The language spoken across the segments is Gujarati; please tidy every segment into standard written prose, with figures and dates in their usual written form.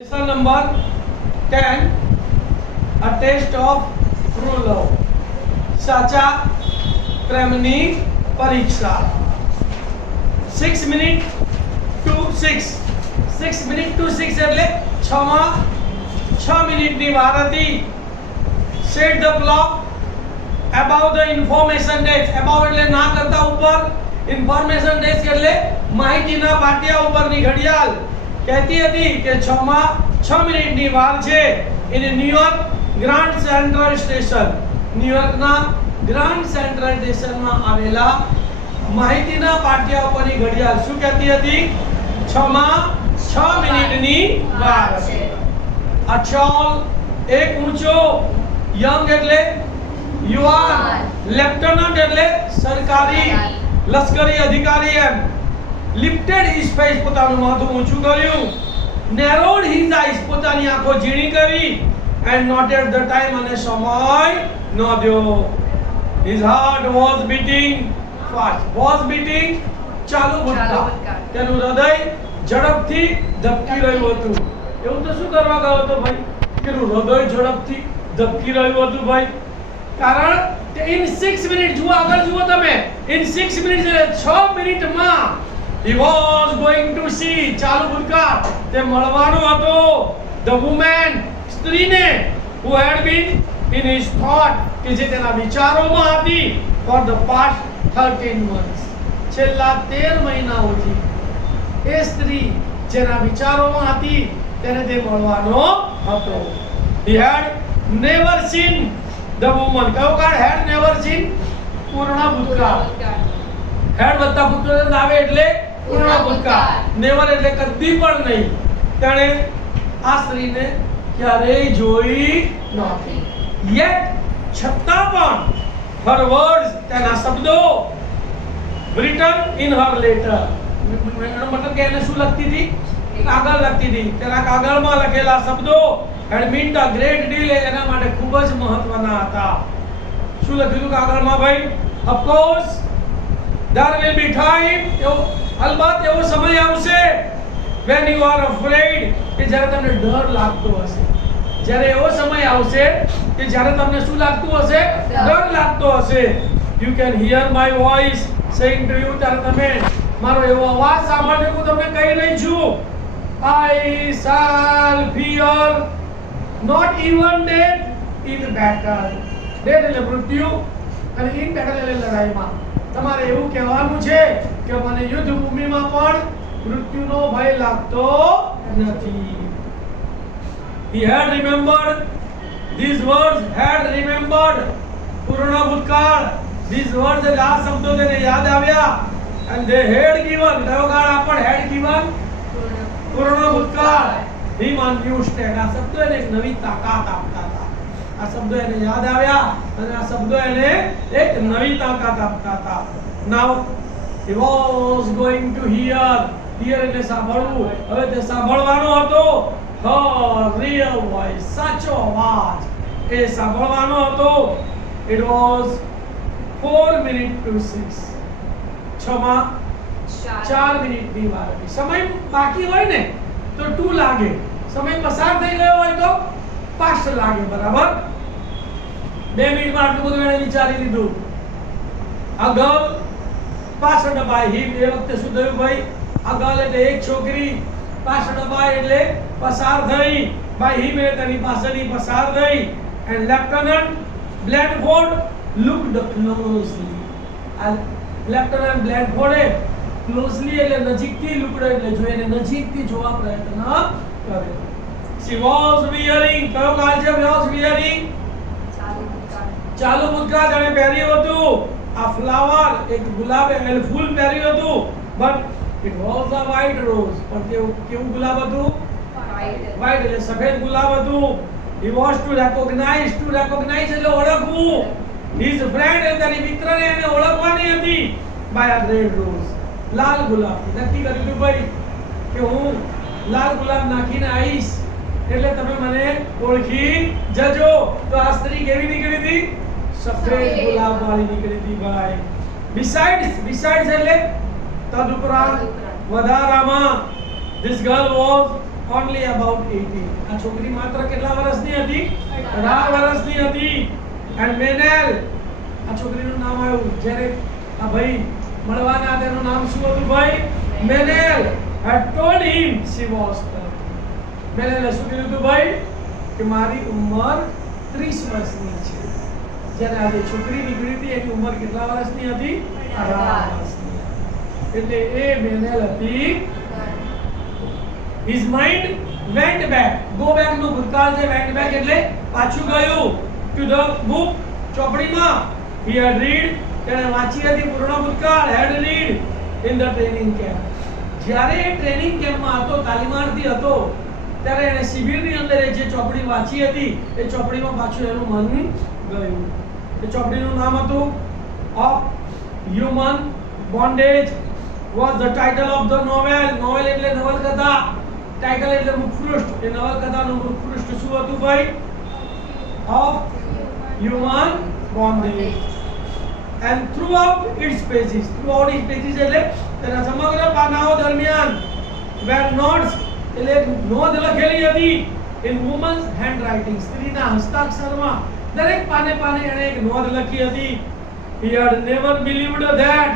Lesson number 10, a taste of true love. સાચા પ્રેમની પરીક્ષા. 6 minute to 6. 6 minute to 6 એટલે 6 મિનિટની વાર હતી. Set the clock above the information desk. Above એટલે ના કરતા ઉપર, information desk એટલે માહિતીના પાટિયા ઉપરની ઘડિયાળ કહેતી હતી કે 6 મિનિટની વાર છે. In New York Grand Central Station, ન્યુયોર્કના ગ્રાન્ડ સેન્ટ્રલ સ્ટેશનમાં આવેલા માહિતીના પાટિયા ઉપરની ઘડિયાળ શું કહેતી હતી? 6 મિનિટની વાર છે. અચોલ એક ઊંચો, યંગ એટલે યુવાન, લેફ્ટનન્ટ એટલે સરકારી લશ્કરી અધિકારી એમ. lifted his face પોતાનું માથું ઊંચું કર્યું, narrowed his eyes પોતાની આંખો ઝીણી કરી, and noted the time અને સમય નોંધ્યો. his heart was beating fast. was beating ચાલુ ભૂતકાળ. તેનું હૃદય ઝડપથી ધબકી રહ્યું હતું. એવું તો શું કરવા ગયો હતો ભાઈ કે હૃદય ઝડપથી ધબકી રહ્યું હતું ભાઈ? કારણ કે in 6 મિનિટ જુઓ, આગળ જુઓ તમે, in 6 મિનિટ એટલે 6 મિનિટમાં he was going to see ચાલુ ભૂતકાળ તે મળવાનો હતો the woman સ્ત્રીને who had been in his thought કે જે તેના વિચારોમાં હતી for the past 13 months છેલ્લા 13 મહિનાઓથી. એ સ્ત્રી જેના વિચારોમાં હતી તેને તે મળવાનો હતો. he had never seen the woman. કયો કાળ? had never seen પૂર્ણ ભૂતકાળ. had વત્તા ભૂતકાળ આવે એટલે પૂર્ણ ભૂતકાળ. નેવર એટલે કદી પણ નહીં. તેણે આ સ્ત્રીને ક્યારેય જોઈ નહોતી. yet છતાં પણ her words તેના શબ્દો written in her letter એનો મતલબ કે એને શું લખતી હતી? કાગળ લખતી હતી. તેના કાગળમાં લખેલા શબ્દો had meant a great deal. એના માટે ખૂબ જ મહત્વના હતા. શું લખેલું કાગળમાં ભાઈ? of course there will be time, અલબત્ત એવો સમય આવશે when you are afraid કે જ્યારે તમને ડર લાગતો હશે. જ્યારે એવો સમય આવશે કે જ્યારે તમને શું લાગતું હશે? ડર લાગતો હશે. you can hear my voice saying to you, ત્યારે તમે મારો એવો અવાજ સાંભળજો હું તમને કહી રહી છું, I shall fear not even death in battle. death એટલે મૃત્યુ અને in battle એટલે લડાઈમાં. તમારે એવું કહેવાનું છે કે મને યુદ્ધ ભૂમિમાં પણ મૃત્યુનો ભય લાગતો નથી. he had remembered these words. had remembered પૂર્ણ ભૂતકાળ. these words એટલે આ શબ્દો તેને યાદ આવ્યા. and they had given કયો કાળ? આપણ had given પૂર્ણ ભૂતકાળ. him a new strength. આ શબ્દો એને એક નવી તાકાત આપતા હતા. આ શબ્દો એને યાદ આવ્યા અને આ શબ્દો એને એક નવી તાકાત આપતા હતા. now he was going to hear એટલે સાંભળવું. હવે તે સાંભળવાનો હતો her real voice, સાચો અવાજ એ સાંભળવાનો હતો. it was 4 minutes to 6. 4 મિનિટની વાર હતી. સમય બાકી હોય ને તો 2 લાગે, સમય પસાર થઈ ગયો હોય તો 5 લાગે. બરાબર? 2 મિનિટમાં આટલું બધું એને વિચારી લીધું. આ ગર્લ પાછળ બાય હિમ. એ વખતે શું થયું ભાઈ? આ ગર્લ એટલે એક છોકરી, પાછળ બાય એટલે પસાર થઈ, બાય હિમ એટલે તેની પાછળની પસાર થઈ. And lieutenant Bledford looked closely. આ લેફ્ટનન્ટ બ્લેડફોર્ડે ક્લોઝલી એટલે નજીકથી, લુક્ડ એટલે જોઈને નજીકથી જોવા પ્રયત્ન કર્યો. she was wearing કયો કાળ છે? was wearing ચાલુ ભૂતકાળ. જેણે પહેર્યું હતું આ ફ્લાવર, એક ગુલાબ એટલે ફૂલ પહેર્યું હતું. but it was a white rose. પણ તે કેવું ગુલાબ હતું? white એટલે સફેદ ગુલાબ હતું. he was to recognize એટલે ઓળખવું. his friend એટલે તેની મિત્રને એને ઓળખવાની હતી by a red rose. લાલ ગુલાબ. નક્કી કર્યું હતું ભાઈ કે હું લાલ ગુલાબ નાખીને આવીશ એટલે તમે મને ઓળખી જજો. તો આ સ્ત્રી કેવી નીકળી હતી? સફેદ ગુલાબ વાળી નીકળી હતી ભાઈ. besides એટલે તદુપરાંત, વધારામાં, this girl was only about 18. આ છોકરી માત્ર કેટલા વર્ષની હતી? 18 વર્ષની હતી. And Menel, આ છોકરીનું નામ આવ્યું જ્યારે આ ભાઈ મળવાના તેનું નામ શું હતું ભાઈ? Menel had told him she was 30. Menel શું કીધું હતું ભાઈ? કે મારી ઉંમર 30 વર્ષની છે. જ્યારે આ છોકરી નીકળી હતી એની ઉંમર કેટલા વર્ષની હતી? 18 વર્ષની. એટલે એ Menel હતી. His mind went back. Go back નો ભૂતકાળ છે. went back એટલે પાછું ગયું to the book, ચોપડીમાં. He had read, તેણે વાંચી હતી પૂર્ણ ભૂતકાળ. had read in the training camp. જ્યારે એ ટ્રેનિંગ કેમ્પમાં હતો, તાલીમાર્થી હતો, ત્યારે એને શિબિરની અંદર જે ચોપડી વાંચી હતી એ ચોપડીમાં પાછું એનું મન ગયું. એ ચોપડીનું નામ હતું of human bondage was the title of the novel. Novel એટલે નવલકથા, ટાઇટલ એટલે મુખપૃષ્ઠ. એ નવલકથાનું મુખપૃષ્ઠ શું હતું ભાઈ? Of human bondage. And throughout its pages એટલે તેના સમગ્ર પાનાઓ દરમિયાન were notes એટલે નોંધ લખેલી હતી in woman's handwriting, સ્ત્રીના હસ્તાક્ષરમાં. દરેક પાને પાને એણે એક નોંધ લખી હતી. He had never believed that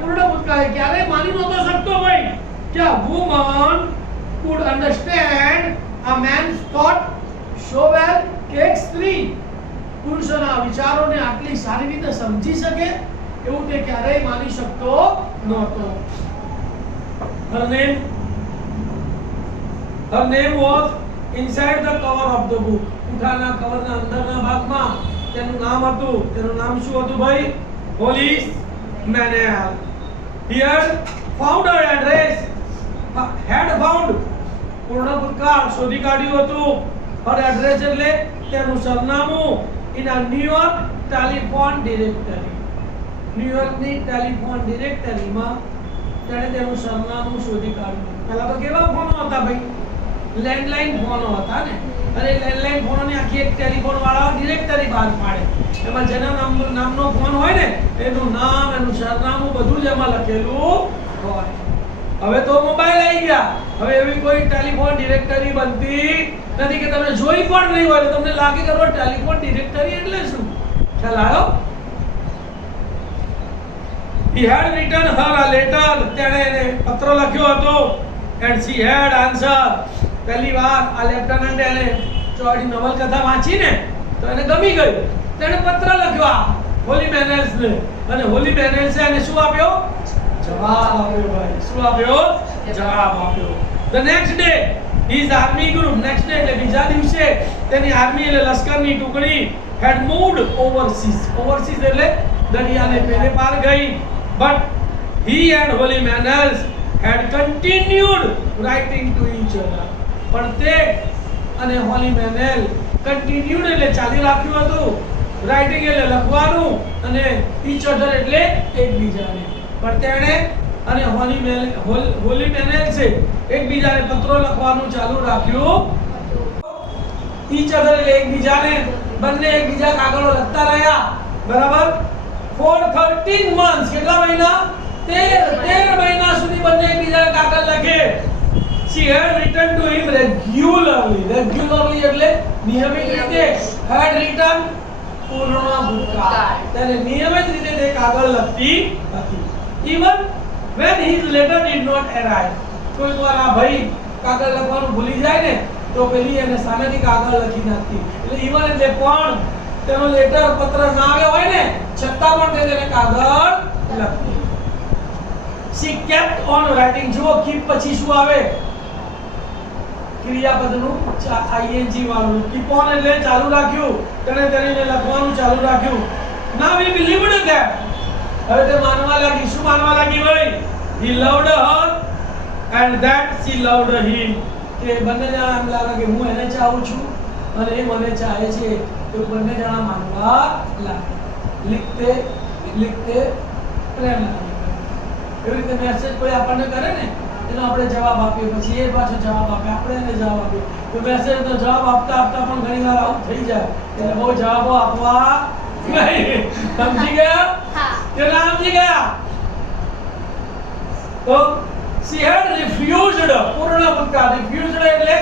પૂર્ણ ભૂતકાળ ક્યારે માની નહોતો શકતો ભાઈ કે a woman could understand a man's thought so well કે એક સ્ત્રી પુરુષના વિચારોને આટલી સારી રીતે સમજી શકે એવું તે ક્યારેય માની શકતો નહોતો. Her name was inside the cover of the book. ઉઠાના કવરના અંદરના ભાગમાં તેનું નામ હતું. તેનું નામ શું હતું ભાઈ? Holy Menel. He had found her address. પૂર્ણ ભૂતકાળ શોધી કાઢ્યું હતું. Her address એટલે તેનું સરનામું in a New York telephone directory. ન્યુયોર્કની ટેલિફોન ડિરેક્ટરીમાં તેણે તેનું સરનામું શોધી કાઢ્યું. પહેલા તો કેવા ફોનો હતા ભાઈ? લેન્ડલાઇન ફોનો હતા ને. અને લેન્ડલાઇન ફોનોની આખી એક ટેલિફોન વાળા ડિરેક્ટરી બહાર પાડે. એમાં જેના નામનો ફોન હોય ને એનું નામ, એનું સરનામું બધું જ એમાં લખેલું હોય. હવે તો મોબાઈલ આવી ગયા. હવે એવી કોઈ ટેલિફોન ડિરેક્ટરી બનતી નથી કે તમે જોઈ પણ નહીં હોય તો તમને લાગે કે ટેલિફોન ડિરેક્ટરી એટલે શું? ખ્યાલ આવ્યો? He had written her a letter. તેણે એને પત્ર લખ્યો હતો. And she had answered. પહેલી વાર આ લેફ્ટનન્ટ એને ચોડી નવલકથા વાંચી ને તો એને ગમી ગયું. તેણે પત્ર લખ્યો આ હોલી મેનેલ્સ ને. અને હોલી મેનેલ્સે એને શું આપ્યો? જવાબ આપ્યો ભાઈ. શું આપ્યો? જવાબ આપ્યો. The next day his army group, next day એટલે બીજા દિવસે તેની આર્મી એટલે લશ્કરની ટુકડી had moved overseas. Overseas એટલે દરિયાને પેલે પાર ગઈ. But he and Holy Menel had continued writing to each other. પણ તે અને હોલી મેનેલ continued એટલે ચાલી રાખ્યું હતું. રાઇટિંગ એટલે લખવાનું અને each other એટલે એકબીજાને. પણ તેણે અને હોલી મેનેલ છે એકબીજાને પત્રો લખવાનું ચાલુ રાખ્યું. each other એટલે એકબીજાને, બંને એકબીજા કાગળો લખતા રહ્યા. બરાબર? for 13 months કેટલા મહિના? 13 મહિના સુધી બંને એકબીજાને કાગળ લખે. she had written to him regularly એટલે નિયમિત રીતે. had written પૂર્ણ ભૂતકાળ. તેને નિયમિત રીતે તે કાગળ લખતી હતી. even when his letter did not arrive. કોઈ વાર આ ભાઈ કાગળ લખવાનું ભૂલી જાય ને તો પેલી એને સામેથી કાગળ લખી નાખતી. એટલે even એટલે પણ તેનો લેટર પત્ર ના આવ્યો હોય ને છતાં પણ તેને કાગળ લખતી. she kept on writing. જો keep પછી શું આવે? ક્રિયાપદનું ing વાળું. keep on એટલે ચાલુ રાખ્યું. તેને લખવાનું ચાલુ રાખ્યું. now we believed that. હવે તે માનવા લાગી. શું માનવા લાગી ભાઈ? he loved her and that she loved him. કે બંને જણા એમ લાગે કે હું એને ચાહું છું અને એ મને ચાહે છે. તો બંને જણા માનવા લાગે. लिखते પ્રેમ લાગે. એવી રીતે મેસેજ કોઈ આપણને કરે ને એનો આપણે જવાબ આપીએ, પછી એ પાછો જવાબ આપે, આપણે એને જવાબ આપીએ. તો મેસેજ તો જવાબ આપતા આપતા પણ ઘણી વાર આવું થઈ જાય. એટલે બહુ જવાબો આપવા નહીં. સમજી ગયા? કે ના સમજી ગયા? તો she had refused, પૂર્ણ ભૂતકાળ, refused એટલે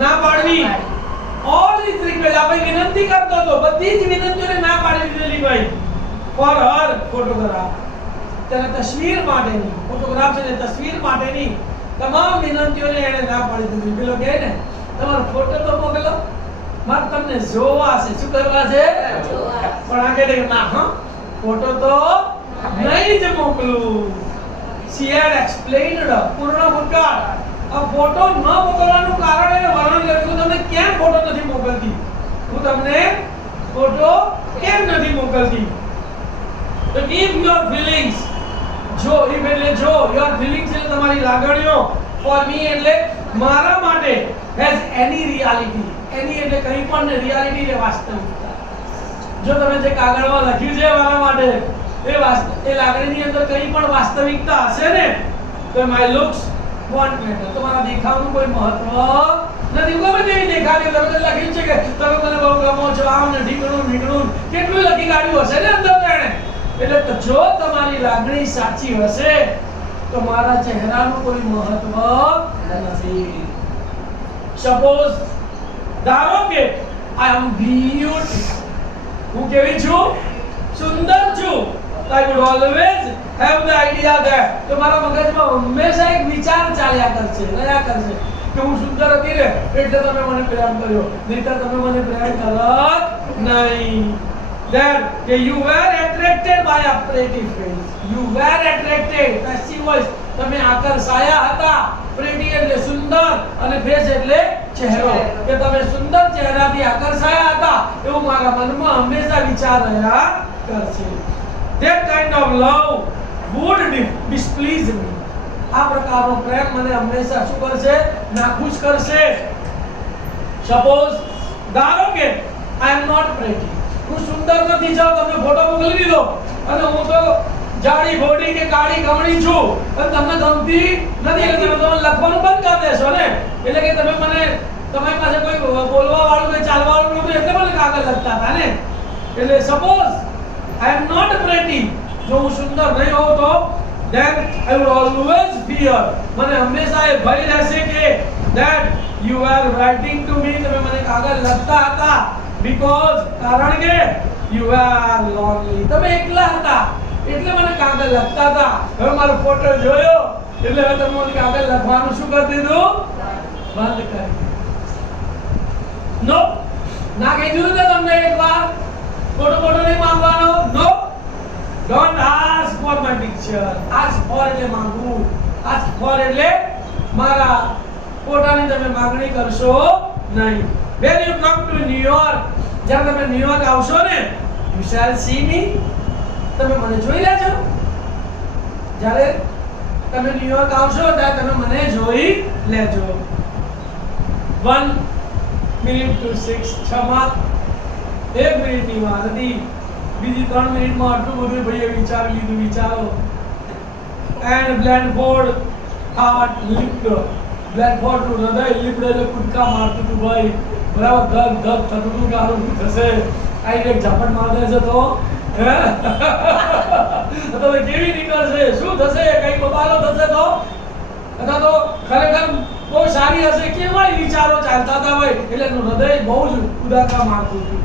ના પાડવી, all his requests, આપણે વિનંતી કરતો હતો, બધી જ વિનંતીઓને ના પાડી દીધેલી ભાઈ, for her photograph, તેના તસવીર માટેની, ફોટોગ્રાફ છે તસવીર માટેની તમામ વિનંતીઓને એને ના પાડી દીધી. પેલો કહે ને તમારો ફોટો તો મોકલો, મારે તમને જોવા છે. શું કરવા છે? પણ આ કહે ના, હા ફોટો તો નહીં જ મોકલું. she had explained, પૂર્ણ ભૂતકાળ, આ ફોટો ન મોકલવાનું કારણ એને વર્ણન કર્યું. હું તમને કેમ ફોટો નથી મોકલતી, હું તમને ફોટો કેમ નથી મોકલતી. તો if your feelings, જો if એટલે જો, your feelings એટલે તમારી લાગણીઓ, for me એટલે મારા માટે, has any reality, any એટલે કંઈ પણ ને, reality એટલે વાસ્તવિકતા. જો તમે જે કાગળમાં લખ્યું છે મારા માટે એ લાગણીની અંદર કંઈ પણ વાસ્તવિકતા હશે ને, તો my looks won't matter, તમારા દેખાવનું કોઈ મહત્વ નથી. ગમે તેવી દેખાડી, તમે તો લખ્યું છે કે તમે મને બહુ ગમો છો, આમ ને ઢીકણું ઢીકણું કેટલું લખી કાઢ્યું હશે ને અંદર તેને. એટલે તો જો તમારી લાગણી સાચી હશે તો મારા ચહેરાનું કોઈ મહત્વ નથી. સપોઝ ધારો કે I am beautiful, હું કેવી છું? સુંદર છું. I would always have the idea that, તો મારા મગજમાં હંમેશા એક વિચાર ચાલ્યા કરશે, રહ્યા કરશે કે હું સુંદર હતી ને એટલે તમે મને પ્રેમ કર્યો, નહીંતર તમે મને પ્રેમ કરત નહીં. That you were attracted by a pretty face, you were attracted, passive voice, તમે આકર્ષાયા હતા. pretty એટલે સુંદર અને face એટલે ચહેરો, કે તમે સુંદર ચહેરાથી આકર્ષાયા હતા એવું મારા મનમાં હંમેશા વિચાર રહ્યા કરશે. that kind of love would displease me, આ પ્રકારનો પ્રેમ મને હંમેશા શું કરશે? નાખુશ કરશે. સપોઝ ધારો કે I am not pretty, હું સુંદર નથી, જાઓ તમે ફોટો મોકલી દીધો અને હું તો જાડી બોડી કે કાળી કમળી છું અને તમને ગમતી નથી, એટલે તમે લખવાનું બંધ કરી દેશો ને. એટલે કે તમે મને, તમારી પાસે કોઈ બોલવા વાળું કે ચાલવા વાળું નહોતું એટલે મને કાગળ લખતા હતા ને. એટલે suppose I am not pretty, જો હું સુંદર નહીં હોઉં તો then I will always fear, મને હંમેશા એ ભય રહેશે કે that you are writing to me, તમે મને કાગળ લખતા હતા, because કારણ કે you are lonely, તમે એકલા હતા એટલે મને કાગળ લખતા હતા. હવે મારો ફોટો જોયો એટલે હવે તમે મને કાગળ લખવાનું શું કરી દીધું? બંધ કરી દીધું. નો, ના કહી દીધું ને તમને એકવાર ફોટો નહીં માંગવાનો. No, don't ask for my picture. Ask for એટલે માંગવું, આસ્ક ફોર એટલે મારા ફોટાની તમે માંગણી કરશો નહીં. when you come to New York, જ્યારે તમે ન્યુયોર્ક આવશો ને, you shall see me, તમે મને જોઈ લેજો. જ્યારે તમે ન્યુયોર્ક આવશો ત્યારે તમે મને જોઈ લેજો. 1 minute to 6, 6 માં 1 મિનિટની વાત હતી, બીજી 3 મિનિટમાં આટલું બધું ભાઈએ વિચારી લીધું. વિચારો. એન્ડ બ્લેનફોર્ડ હાર્ટ લિફ્ટ, બ્લેનફોર્ડ નું હૃદય લિફ્ટ એટલે કૂદકા મારતું હતું ભાઈ, બરાબર ધક ધક થતું હતું કે આનું શું થશે, આઈ એક ઝાપટ માર દેશે તો તમે કેવી નીકળશે, શું થશે, કઈ બબાલો થશે તો, અથવા તો ખરેખર બહુ સારી હશે, કેવાય વિચારો ચાલતા હતા ભાઈ. એટલે એનું હૃદય બહુ જ કૂદકા મારતું હતું.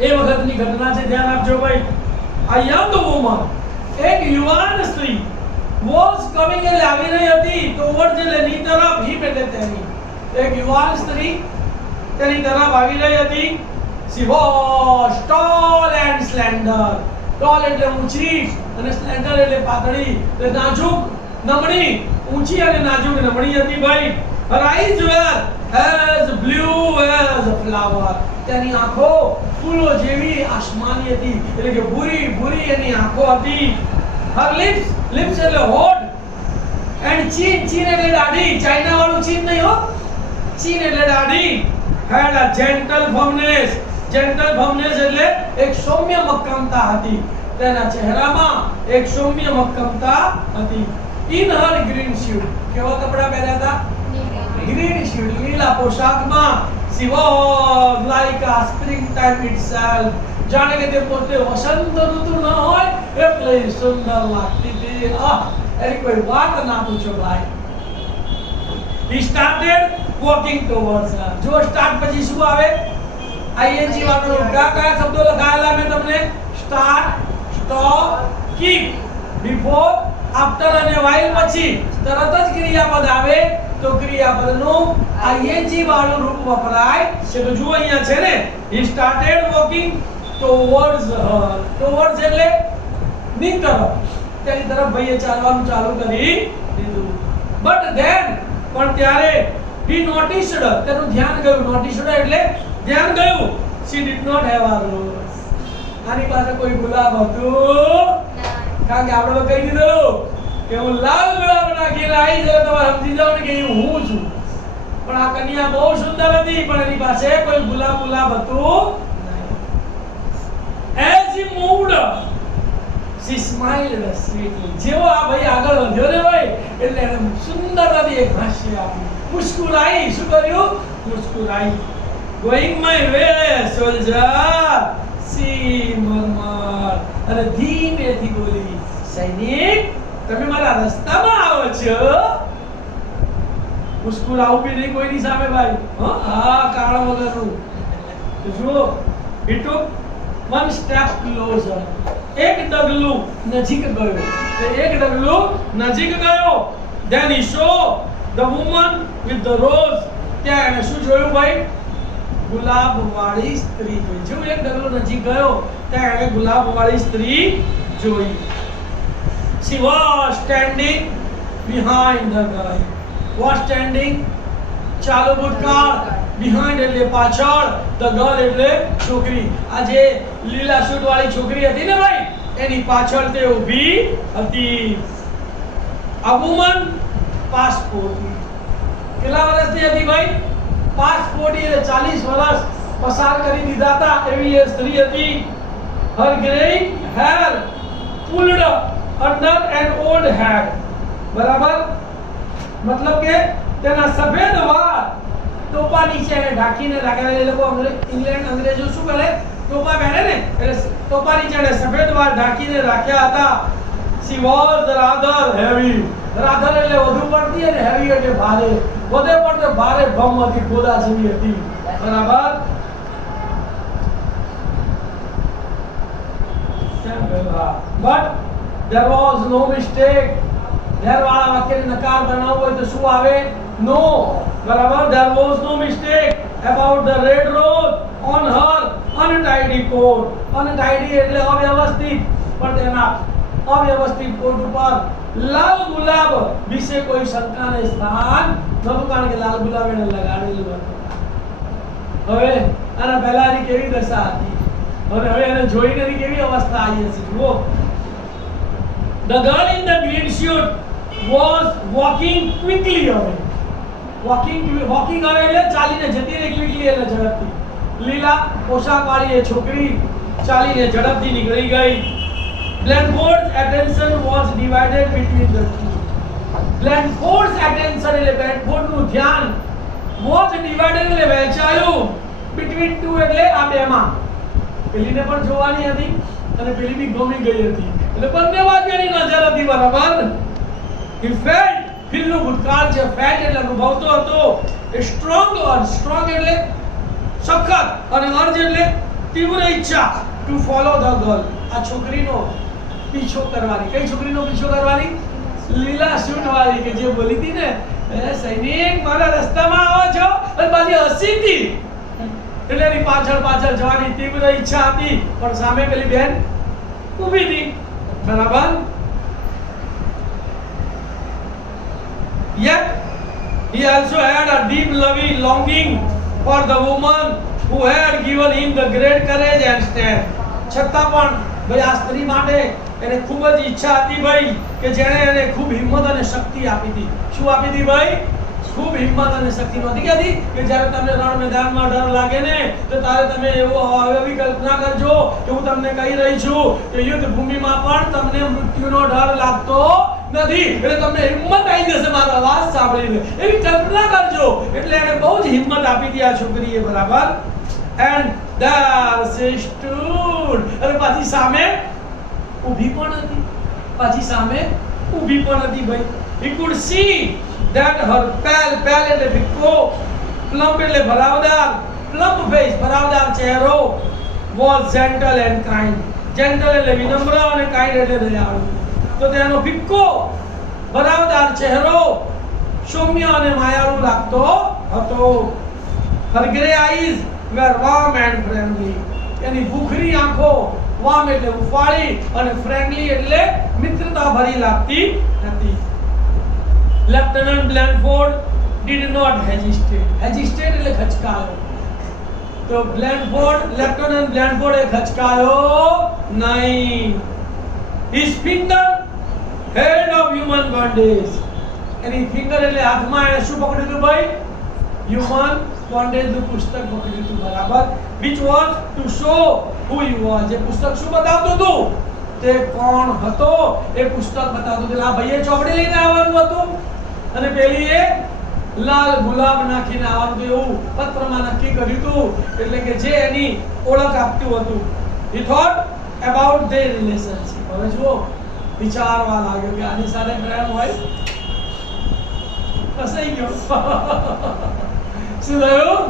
એ વખતની ઘટના છે, ધ્યાન આપજો ભાઈ. આ યંગ વુમન, એક યુવાન સ્ત્રી was coming, એટલે આવી રહી હતી towards એની તરફ, him એટલે તેની, એક યુવાન સ્ત્રી તેની તરફ આવી રહી હતી. she was tall and slender, tall એટલે ઊંચી અને slender એટલે પાતળી, એટલે નાજુક નમણી, ઊંચી અને નાજુક નમણી હતી ભાઈ. her eyes were as blue as a flower, તેની આંખો ફૂલો જેવી આસમાની હતી, એટલે કે ભૂરી ભૂરી એની આંખો હતી. her lips, lips એટલે હોઠ, and chin, chin એટલે દાઢી, ચાઇના વાળું chin નહીં હો, chin એટલે દાઢી. had a gentle firmness, gentle firmness એટલે એક સૌમ્ય મક્કમતા હતી, તેના ચહેરામાં એક સૌમ્ય મક્કમતા હતી. in her green suit, કેવા કપડા પહેર્યા હતા? ગ્રીન suit, લીલા પોશાકમાં she was like a springtime itself. જાણે કે તે પોતે વસંત ઋતુ ન હોય એટલે સુંદર લાગતી હતી. એની કોઈ વાત ના પૂછો ભાઈ. he started walking towards her. જો સ્ટાર્ટ પછી શું આવે? ing વાળો કયા શબ્દો લખાયેલા મેં તમને? Start, stop, keep. Before, after અને while પછી તરત જ ક્રિયાપદ આવે તો ક્રિયાપદનું ing વાળું રૂપ વપરાય છે. તો જુઓ અહીંયા છે ને, he started walking towards her. towards એટલે ની તરફ, તેની તરફ ભાઈએ ચાલવાનું ચાલુ કરી દીધું. but then પણ ત્યારે he noticed, તેનું ધ્યાન ગયું. noticed એટલે ધ્યાન ગયું. she did not have a rose. આની પાસે કોઈ ગુલાબ હતું કારણ કે આપણે કહી દીધું કે હું લાલ ગુલાબ નાખીને આવી જાય તમારે સમજી જાવ ને કે હું છું. પણ આ કન્યા બહુ સુંદર હતી પણ એની પાસે કોઈ ગુલાબ હતું. as he moved she smiled sweetly. જેવો આ ભાઈ આગળ વધ્યો ને ભાઈ એટલે એને સુંદરતાથી એક હાસ્ય આપ્યું. મુસ્કુરાઈ. શું કર્યું? મુસ્કુરાઈ. going my way soldier, she murmured. અને ધીમેથી બોલી, સૈનિક તમે મારા રસ્તામાં આવો છો. મુસ્કુરાવું બી નહીં કોઈની સામે ભાઈ. હા, કારણ વગરનું. તો જુઓ, he took one step closer. એક ડગલું નજીક ગયો. એક ડગલું નજીક ગયો. then he saw the woman with the rose. ત્યાં એને શું જોયું ભાઈ? ગુલાબ વાળી સ્ત્રી જોઈ. જો એક ડગલું નજીક ગયો ત્યાં એને ગુલાબ વાળી સ્ત્રી જોઈ. she was standing behind the guy. was standing ચાલુ ભૂતકાળ, behind એટલે પાછળ, the girl એટલે છોકરી. આ જે લીલા સૂટ વાળી છોકરી હતી ને ભાઈ એની પાછળ તે ઊભી હતી. a woman past 40. કેટલા વર્ષની હતી ભાઈ? past 40 એટલે 40 વર્ષ પસાર કરી દીધા હતા એવી એ સ્ત્રી હતી. her grey hair pulled under an old hat. બરાબર, મતલબ કે તેના સફેદ વાળ ટોપા નીચે એને ઢાંકીને રાખ્યા. એ લોકો ઇંગ્લેન્ડ અંગ્રેજો શું કરે? ટોપા પહેરે ને એટલે ટોપા નીચે એને સફેદ વાળ ઢાંકીને રાખ્યા હતા. she was rather heavy. rather એટલે વધુ પડતી અને heavy એટલે ભારે. વધે પડતે ભારે ભમ હતી, ગોદા જેવી હતી. બરાબર. but there was no mistake. there વાળા વાક્યને નકાર બનાવવો હોય તો શું આવે? no. બરાબર. there was no mistake about the red rose on her untidy coat. untidy એટલે અવ્યવસ્થિત, પણ તેના અવ્યવસ્થિત કોટ ઉપર લાલ ગુલાબ વિશે કોઈ શંકાને સ્થાન નહોતું કારણ કે લાલ ગુલાબ એને લગાડેલું હતું. હવે આના પહેલાની કેવી દશા હતી અને હવે એને જોઈને એની કેવી અવસ્થા આવી હશે. જુઓ, the girl in the green suit was walking quickly away. walking away એટલે ચાલીને જતી રહી. quickly એટલે ઝડપથી. લીલા પોશાક વાળી એ છોકરી ચાલીને ઝડપથી નીકળી ગઈ. Blandford's attention was divided between the two. Blandford's attention એટલે Blandford નું ધ્યાન was divided એટલે વહેંચાયું between two એટલે આ બેમાં. પેલીને પણ જોવાની હતી અને પેલી બી ગમી ગઈ હતી એટલે બંને વાક્યની નજર હતી. બરાબર. he felt, feel નું ભૂતકાળ છે. felt એટલે અનુભવતો હતો. a strong urge. strong એટલે સખત અને urge એટલે તીવ્ર ઈચ્છા to follow the girl. આ છોકરીનો પીછો કરવાની. કઈ છોકરીનો પીછો કરવાની? લીલા સૂટ વાળી કે જે બોલી હતી ને, એ સૈનિક મારા રસ્તામાં આવો છો, અને પાછી હસી હતી એટલે એની પાછળ પાછળ જવાની તીવ્ર ઈચ્છા હતી. પણ સામે પેલી બેન ઊભી હતી. બરાબર. yet he also had a deep longing for the woman who had given him the great courage and strength. છતાં પણ ભાઈ આ સ્ત્રી માટે એને ખૂબ જ ઈચ્છા હતી ભાઈ કે જેણે એને ખૂબ હિંમત અને શક્તિ આપી હતી. શું આપી હતી ભાઈ? ખૂબ હિંમત અને શક્તિ નહોતી કહેતી કે જ્યારે તમને રણ મેદાનમાં ડર લાગે ને તો તારે તમે એવો એવી કલ્પના કરજો કે હું તમને કહી રહી છું કે યુદ્ધ ભૂમિમાં પણ તમને મૃત્યુનો ડર લાગતો નથી એટલે તમને હિંમત આવી જશે મારો અવાજ સાંભળીને. એવી કલ્પના કરજો એટલે એને બહુ જ હિંમત આપી દી આ છોકરીએ, બરાબર. એન્ડ there she stood, અને પાછી સામે ઊભી પણ હતી, પાછી સામે ઊભી પણ હતી ભાઈ. he could see that her pale એટલે ફિક્કો, plump એટલે ભરાવદાર, plump face ભરાવદાર ચહેરો, was gentle and kind. gentle એટલે વિનમ્ર અને kind એટલે દયાળુ. તો તેનો ફિક્કો ભરાવદાર ચહેરો સૌમ્ય અને માયાળુ લાગતો હતો. her grey eyes were warm and friendly. એની ભૂખરી આંખો warm એટલે ઉફાળી અને friendly એટલે મિત્રતા ભરી લાગતી હતી. Lieutenant Blandford did not hesitate. hesitate એટલે ખચકાયો. તો Lieutenant Blandford એ ખચકાયો નહીં. his finger held of human bondage. Any finger એટલે હાથમાં એને શું પકડ્યું હતું ભાઈ? human bondage નું પુસ્તક પકડ્યું હતું, બરાબર. which was to show who he was. જે પુસ્તક શું બતાવતું હતું? તે કોણ હતો એ પુસ્તક બતાવતું હતું. આ ભાઈએ ચોપડી લઈને આવવાનું હતું અને પેલીએ લાલ ગુલાબ નાખીને આવવાનું હતું, એવું પત્રમાં નક્કી કર્યું હતું. એટલે કે જે એની ઓળખ આપતું હતું. he thought about their relationship. હવે જુઓ, વિચારવા લાગ્યો કે આની સાથે પ્રેમ હોય. ફસાઈ ગયો. શું થયું?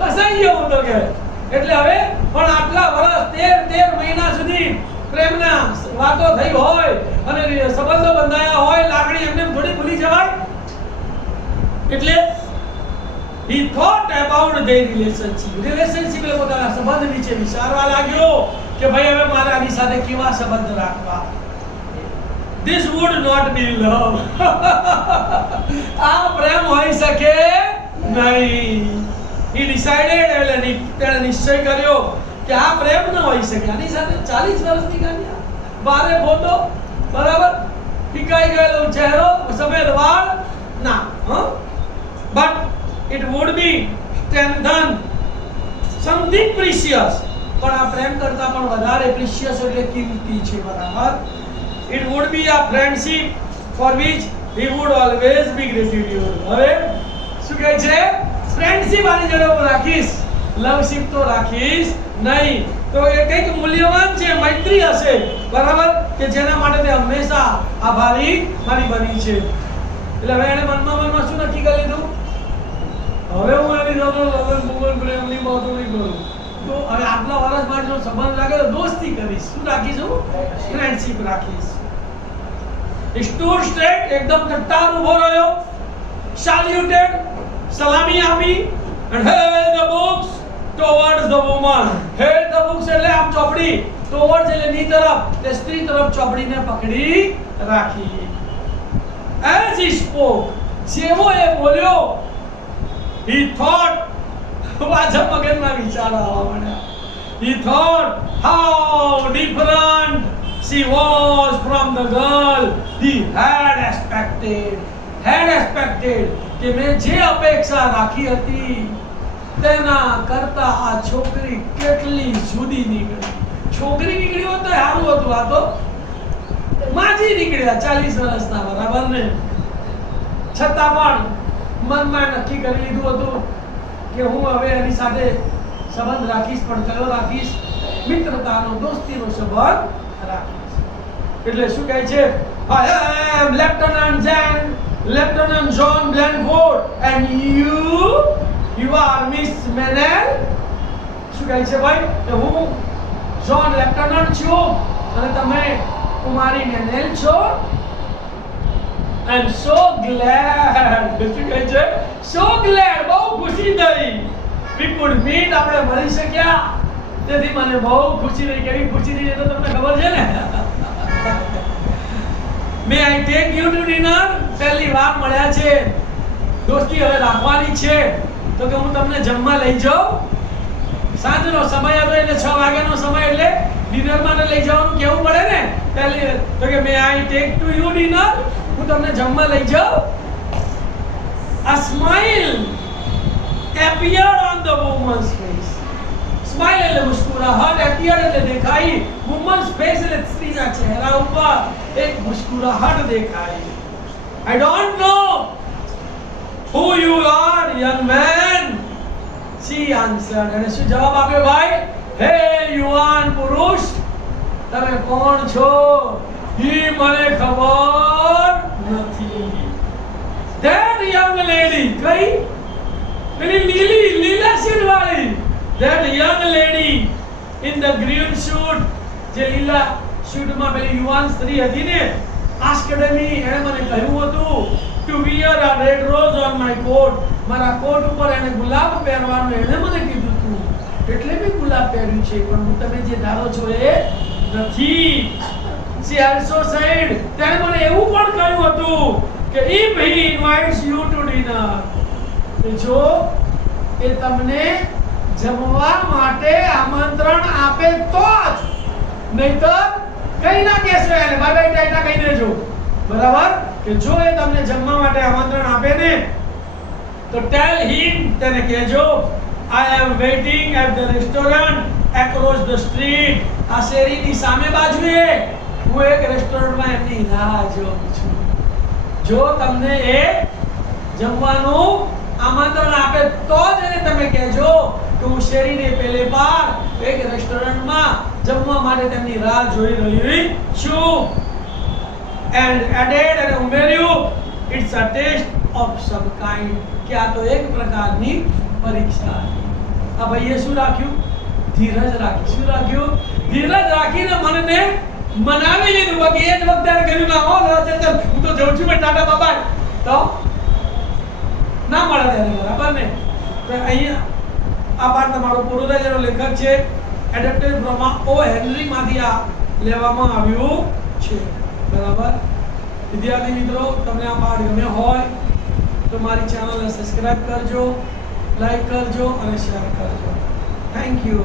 ફસાઈ ગયો હું તો કે. એટલે હવે પણ આટલા વર્ષ 13 મહિના સુધી પ્રેમના વાતો થઈ હોય અને સંબંધો બંધાયા હોય, લાગણી એમને થોડી ભૂલી જવાય. એટલે he thought about their relationship એટલે પોતાના સંબંધ વિશે વિચારવા લાગ્યો કે ભાઈ હવે મારે આની સાથે કેવા સંબંધ રાખવા. this would not be love. આ પ્રેમ હોઈ શકે નહીં. he decided એટલે તેણે નિશ્ચય કર્યો કે આ પ્રેમ ન હોઈ શકે. આની સાથે 40 વર્ષની કન્યા, બારે ફોટો, બરાબર, ફીકાઈ ગયેલો ચહેરો, સફેદ વાળ, ના. but it would be strengthen something precious. પણ આ પ્રેમ કરતા પણ વધારે precious એટલે કિંમતી છે, બરાબર. it would be a friendship for which he would always be gratitude. હવે શું કહે છે? ફ્રેન્ડશિપ આની જોડે હું રાખીશ, લવશિપ તો રાખીશ નહીં. તો એ કંઈક મૂલ્યવાન છે, મૈત્રી હશે, બરાબર, કે જેના માટે તે હંમેશા આભારી મારી બની છે. એટલે હવે એને મનમાં શું નક્કી કરી લીધું? હવે હું એની જોડે લગન ભૂગન પ્રેમની વાતો નહીં કરું. તો હવે આટલા વર્ષ માટે જો સંબંધ લાગે તો દોસ્તી કરીશ. શું રાખીશું? ફ્રેન્ડશિપ રાખીશ. stood straight, એકદમ કટ્ટાર ઊભો રહ્યો. saluted, સલામી આપી. and held the books towards the woman. held the books એટલે આમ ચોપડી, towards એટલે ની તરફ, તે સ્ત્રી તરફ ચોપડીને પકડી રાખી. as he spoke, જેવો એ બોલ્યો, he thought, પાછા મગજમાં વિચાર આવવા માંડ્યા. he thought how different she was from the girl he had expected. કે મેં જે અપેક્ષા રાખી હતી તેના કરતા આ છોકરી કેટલી જુદી નીકળી. છોકરી નીકળી હોત તો સારું હતું, આ તો માજી નીકળ્યા 40 વર્ષના, બરાબર ને. છતાં પણ મનમાં નક્કી કરી લીધું હતું કે હું હવે એની સાથે સંબંધ રાખીશ, પણ કયો રાખીશ? મિત્રતાનો, દોસ્તીનો સંબંધ રાખીશ. એટલે શું કહે છે? I am Lieutenant John Blandford and you are Miss Mennell. શું કહે છે ભાઈ? કે હું જોન લેફ્ટનન્ટ છું અને તમે કુમારી મેનેલ છો. I am so glad. શું કહે છે? So glad, બહુ ખુશી થઈ. We could meet, આપણે મળી શક્યા, તેથી મને બહુ ખુશી થઈ. કેવી ખુશી થઈ તો તમને ખબર છે ને? May I take you to dinner? પહેલી વાર મળ્યા છે, દોસ્તી હવે રાખવાની છે, તો કે હું તમને જમવા લઈ જાઉં. સાંજનો સમય હતો એટલે 6 વાગ્યાનો સમય, એટલે ડિનર માટે લઈ જવાનું કેવું પડે ને. પહેલી તો કે may I take to you dinner? હું તમને જમવા લઈ જાઉં. A smile appeared on the woman's face. Smile એટલે મુસ્કુરાહટ, appeared એટલે દેખાઈ, woman's face એટલે સ્ત્રીના ચહેરા ઉપર એક મુસ્કુરાહટ દેખાઈ. I don't know who you are, young man, she answered. અને શું જવાબ આપ્યો ભાઈ? હે યુવાન પુરુષ, તમે કોણ છો? ઈ મને ખબર નથી. That young lady, કઈ? પેલી લીલા શીટ વાળી. That young lady in the green suit, જે લીલા શૂટમાં પેલી યુવાન સ્ત્રી હતી ને, asked me, એણે મને કહ્યું હતું to wear a red rose on my coat. મારા કોટ ઉપર એને ગુલાબ પહેરવાનું એણે મને કીધું હતું, એટલે મેં ગુલાબ પહેર્યું છે, પણ તમે જે ધારો છો એ નથી. She also said, તેણે મને એવું પણ કહ્યું હતું કે if he invites you to dinner, કે જો એ તમને જમવા માટે આમંત્રણ આપે તો જ, નહીતર કઈ ના કહેશો એને, બાય બાય ટાટા કહી દેજો, બરાબર? કે જો એ તમને જમવા માટે આમંત્રણ આપે ને તો tell him, તેને કહેજો, I am waiting at the restaurant across the street. આ શેરીની સામે બાજુએ હું એક રેસ્ટોરન્ટમાં એમની રાહ જોઉં છું. જો તમને એ જમવાનું આમંત્રણ આપે તો જ એને તમે કહેજો કે હું શેરીની પેલે પાર એક રેસ્ટોરન્ટમાં જમવા માટે તેમની રાહ જોઈ રહી છું. And added, અને ઉમેર્યું, it's a test of some kind, કે આ તો એક પ્રકારની પરીક્ષા. આ ભાઈએ શું રાખ્યું? ધીરજ રાખી. શું રાખ્યું? ધીરજ રાખીને મનને મનાવી લીધું. બાકી એ જ વખતે કહ્યું ના હો ચાલ હું તો જઉં છું મેં ટાટા બાબા, તો ના મળે ત્યારે, બરાબર ને? તો અહીંયા આ પાઠ તમારો પૂરો થાય. જેનો લેખક છે એડેપ્ટેડ ફ્રોમ ઓ હેનરી માંથી આ લેવામાં આવ્યું છે, બરાબર? વિદ્યાર્થી મિત્રો, તમને આ પાઠ ગમ્યો હોય તો મારી ચેનલને સબસ્ક્રાઇબ કરજો, લાઈક કરજો અને શેર કરજો. Thank you.